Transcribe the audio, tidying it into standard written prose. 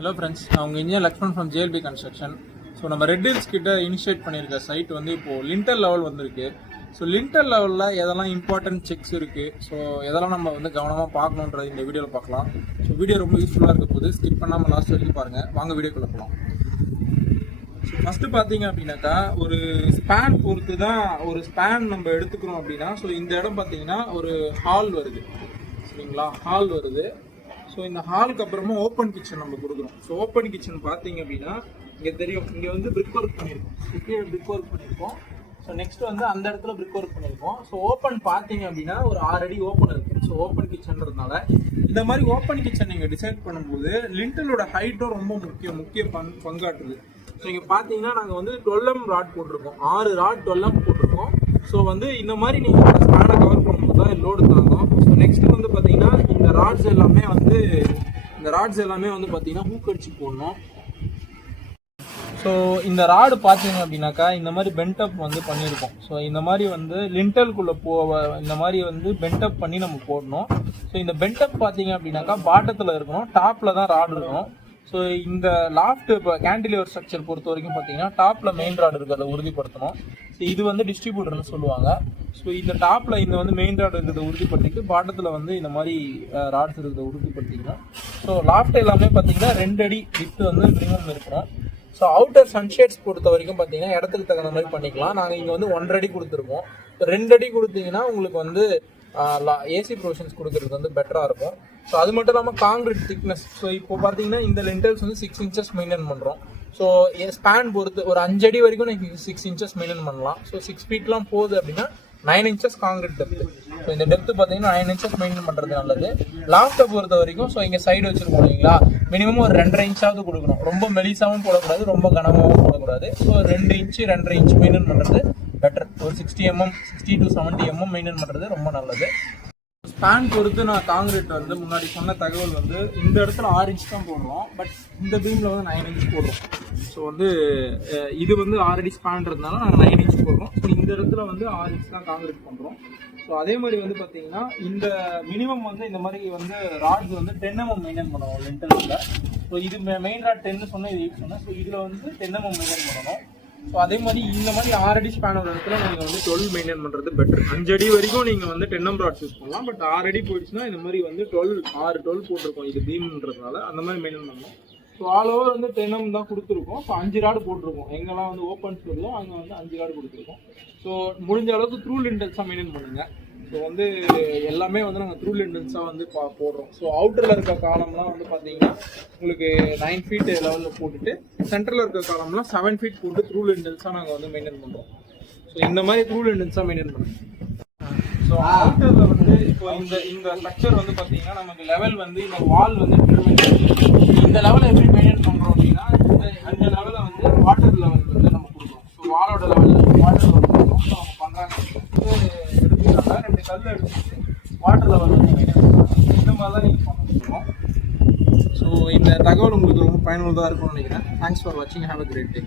Hello friends, நான் உங்கள் engineer Lakshman from JLP construction. So நம்ம ரெட் ஹில்ஸ் கிட்ட இனிஷியேட் பண்ணியிருக்க சைட் வந்து இப்போது லிண்டர் லெவல் வந்திருக்கு. ஸோ லிண்டர் லெவலில் எதெல்லாம் இம்பார்ட்டன்ட் செக்ஸ் இருக்குது, ஸோ எதெல்லாம் நம்ம வந்து கவனமாக பார்க்கணுன்றது இந்த வீடியோவில் பார்க்கலாம். ஸோ வீடியோ ரொம்ப யூஸ்ஃபுல்லாக இருக்க போது ஸ்கிப் பண்ணாமல் லாஸ்ட் வரைக்கும் பாருங்கள். வாங்க வீடியோக்குள்ள போகலாம். ஃபஸ்ட்டு பார்த்தீங்க அப்படின்னாக்கா, ஒரு ஸ்பேன் பொறுத்து தான் ஒரு ஸ்பேன் நம்ம எடுத்துக்கிறோம் அப்படின்னா, ஸோ இந்த இடம் பார்த்தீங்கன்னா ஒரு ஹால் வருது, சரிங்களா? ஹால் வருது. ஸோ இந்த ஹாலுக்கு அப்புறமா ஓப்பன் கிச்சன் நம்ம கொடுக்குறோம். ஸோ ஓப்பன் கிச்சன் பார்த்தீங்க அப்படின்னா இங்கே தெரியும், இங்கே வந்து பிரிக் ஒர்க் பண்ணியிருக்கோம், இப்படியே பிரிக் ஒர்க் பண்ணியிருக்கோம். ஸோ நெக்ஸ்ட் வந்து அந்த இடத்துல பிரிக் ஒர்க் பண்ணியிருக்கோம். ஸோ ஓப்பன் பார்த்தீங்க அப்படின்னா ஒரு 6 அடி ஓப்பன் இருக்குது. ஸோ ஓப்பன் கிச்சன்றதுனால இந்த மாதிரி ஓப்பன் கிச்சன் நீங்கள் டிசைட் பண்ணும்போது லிண்டலோட ஹைட்டும் ரொம்ப முக்கிய பங்காற்றுது. ஸோ இங்கே பார்த்தீங்கன்னா நாங்கள் வந்து 12M ராட் போட்டிருக்கோம், 6 ராட் 12M போட்டிருக்கோம். ஸோ வந்து இந்த மாதிரி நீங்கள் ஸ்பேனை கவர் பண்ணும்போது தான் லோடு தாங்கும். ஸோ நெக்ஸ்ட் வந்து பார்த்தீங்கன்னா இந்த ராட்ஸ் எல்லாமே வந்து பார்த்தீங்கன்னா ஹூக் அடிச்சு போடணும். ஸோ இந்த ராடு பார்த்தீங்க அப்படின்னாக்கா இந்த மாதிரி பென்டப் வந்து பண்ணியிருக்கோம். ஸோ இந்த மாதிரி வந்து லிண்டலுக்குள்ளே இந்த மாதிரி வந்து பென்டப் பண்ணி நம்ம போடணும். ஸோ இந்த பென்டப் பார்த்தீங்க அப்படின்னாக்கா பாட்டத்தில் இருக்கணும், டாப்பில் தான் ராடு இருக்கணும். ஸோ இந்த லாஃப்ட் இப்போ கேண்டிலிவர் ஸ்ட்ரக்சர் பொறுத்த வரைக்கும் பார்த்தீங்கன்னா டாப்பில் மெயின் ராடு இருக்கிறத உறுதிப்படுத்தணும். ஸோ இது வந்து டிஸ்ட்ரிபியூட்டர்னு சொல்லுவாங்க. ஸோ இந்த டாப்பில் இந்த வந்து மெயின் ராடு இருக்கிறத உறுதிப்படுத்திட்டு பாட்டத்தில் வந்து இந்த மாதிரி ராட்ஸ் இருக்கிறத உறுதிப்படுத்திக்கணும். ஸோ லாஃப்ட் எல்லாமே பார்த்தீங்கன்னா 2 அடி வித்து வந்து மினிமம் இருக்கணும். ஸோ அவுட்டர் சன்ஷேட்ஸ் பொறுத்த வரைக்கும் பார்த்தீங்கன்னா இடத்துக்கு தகுந்த மாதிரி பண்ணிக்கலாம். நாங்கள் இங்கே வந்து 1.5 அடி கொடுத்துருக்கோம். ஸோ 2 அடி கொடுத்தீங்கன்னா உங்களுக்கு வந்து ஏசி ப்ரொவிஷன்ஸ் கொடுக்கறது வந்து பெட்டராக இருக்கும். ஸோ அது மட்டும் இல்லாமல் காங்கிரீட் திக்னஸ். ஸோ இப்போ பார்த்தீங்கன்னா இந்த லென்டல்ஸ் வந்து 6 இன்ச்சஸ் மெயின்டைன் பண்ணுறோம். ஸோ ஸ்பேன் பொறுத்து ஒரு 5 அடி வரைக்கும் நீங்கள் 6 இன்ச்சஸ் மெயின்டைன் பண்ணலாம். ஸோ 6 ஃபீட்லாம் போகுது அப்படின்னா 9 இன்ச்சஸ் காங்கிரீட் டெப்த்து. ஸோ இந்த டெப்த்து பார்த்தீங்கன்னா 9 இன்ச்சஸ் மெயின்டைன் பண்ணுறது நல்லது. லாஃப்ட்டை பொறுத்த வரைக்கும் ஸோ இங்கே சைடு வச்சுருக்கோம் இல்லைங்களா, மினிமம் ஒரு 2.5 இன்ச்சாவது கொடுக்கணும். ரொம்ப மெலிசாவும் போடக்கூடாது, ரொம்ப கனமாகவும் போடக்கூடாது. ஸோ 2 இன்ச்சு 2.5 இன்ச் மெயின்டைன் பண்ணுறது பெட்டர். ஒரு 60 to 70 mm மெயின்டைன் பண்ணுறது ரொம்ப நல்லது. ஸ்பேன் பொறுத்து நான் காங்கிரீட் வந்து முன்னாடி சொன்ன தகவல் வந்து இந்த இடத்துல 6 இன்ச் தான் போடுறோம், பட் இந்த பீமில் வந்து 9 இன்ச் போடுறோம். ஸோ வந்து இது வந்து 6 அடி ஸ்பேன்றதுனால நாங்கள் 9 இன்ச் போடுறோம். ஸோ இந்த இடத்துல வந்து 6 இன்ச் தான் காங்கிரீட் பண்ணுறோம். ஸோ அதே மாதிரி வந்து பார்த்தீங்கன்னா இந்த மினிமம் வந்து இந்த மாதிரி வந்து ராட்ஸ் வந்து 10 mm மெயின்டைன் பண்ணுவோம் லிண்டலில். ஸோ இது மெயின் ராட் 10 சொன்னேன், இது 8 சொன்னேன். ஸோ இதில் வந்து 10 mm மெயின்டைன் பண்ணணும். ஸோ அதே மாதிரி இந்த மாதிரி 6 அடி ஸ்பேனோட இடத்துல நீங்கள் வந்து 12 மெயின்டைன் பண்ணுறது பெட்டர். 5 அடி வரைக்கும் நீங்கள் வந்து 10 mm ராட்ஸ் யூஸ் பண்ணலாம், பட் 6 அடி போயிடுச்சுன்னா இந்த மாதிரி வந்து 12 போட்டிருக்கோம், இது பீம்ன்றதுனால அந்த மாதிரி மெயின்டைன் பண்ணணும். ஸோ ஆல் ஓவர் வந்து 10 mm தான் கொடுத்துருக்கோம். ஸோ 5 ராடு போட்டிருக்கோம், எங்கெல்லாம் வந்து ஓப்பன் சொல்லுதோ அங்கே வந்து 5 ராடு கொடுத்துருக்கோம். ஸோ முடிஞ்ச அளவுக்கு த்ரூ லிண்டல்ஸாக மெயின்டைன் பண்ணுங்கள். ஸோ வந்து எல்லாமே வந்து நாங்கள் த்ரூ லிண்டல்ஸாக வந்து போடுறோம். ஸோ அவுட்டரில் இருக்க காலம்லாம் வந்து பார்த்தீங்கன்னா உங்களுக்கு 9 ஃபீட் லெவலில் போட்டுட்டு சென்டரில் இருக்க காலம்லாம் 7 ஃபீட் போட்டு த்ரூ லிண்டல்ஸாக நாங்கள் வந்து மெயின்டைன் பண்ணுறோம். ஸோ இந்த மாதிரி த்ரூ லிண்டல்ஸாக மெயின்டைன் பண்ணுறோம். ஸோ அவுட்டரில் வந்து இப்போ இந்த ஸ்ட்ரக்சர் வந்து பார்த்தீங்கன்னா நமக்கு லெவல் வந்து இந்த வால் வந்து இந்த லெவலை எப்படி மெயின்டைன் பண்ணுறோம் அப்படின்னா இந்த லெவலை வந்து வாட்டர் லெவல் வந்து நம்ம கொடுக்குறோம். ஸோ வாலோட லெவலில் வாட்டர் லெவல் கொடுக்குறோம். ஸோ அவங்க பண்ணுறாங்க எடுத்துக்கிட்டாங்க 2 கல் எடுத்துட்டு வாட்டர் லெவல் வந்து மெயின்டைன் பண்ணுறாங்க. இந்த மாதிரி தான் நீங்கள் பண்ணணும். ஸோ இந்த தகவல் உங்களுக்கு ரொம்ப பயனுள்ளதாக இருக்கும்னு நினைக்கிறேன். தேங்க்ஸ் ஃபார் வாட்சிங். Have a great day.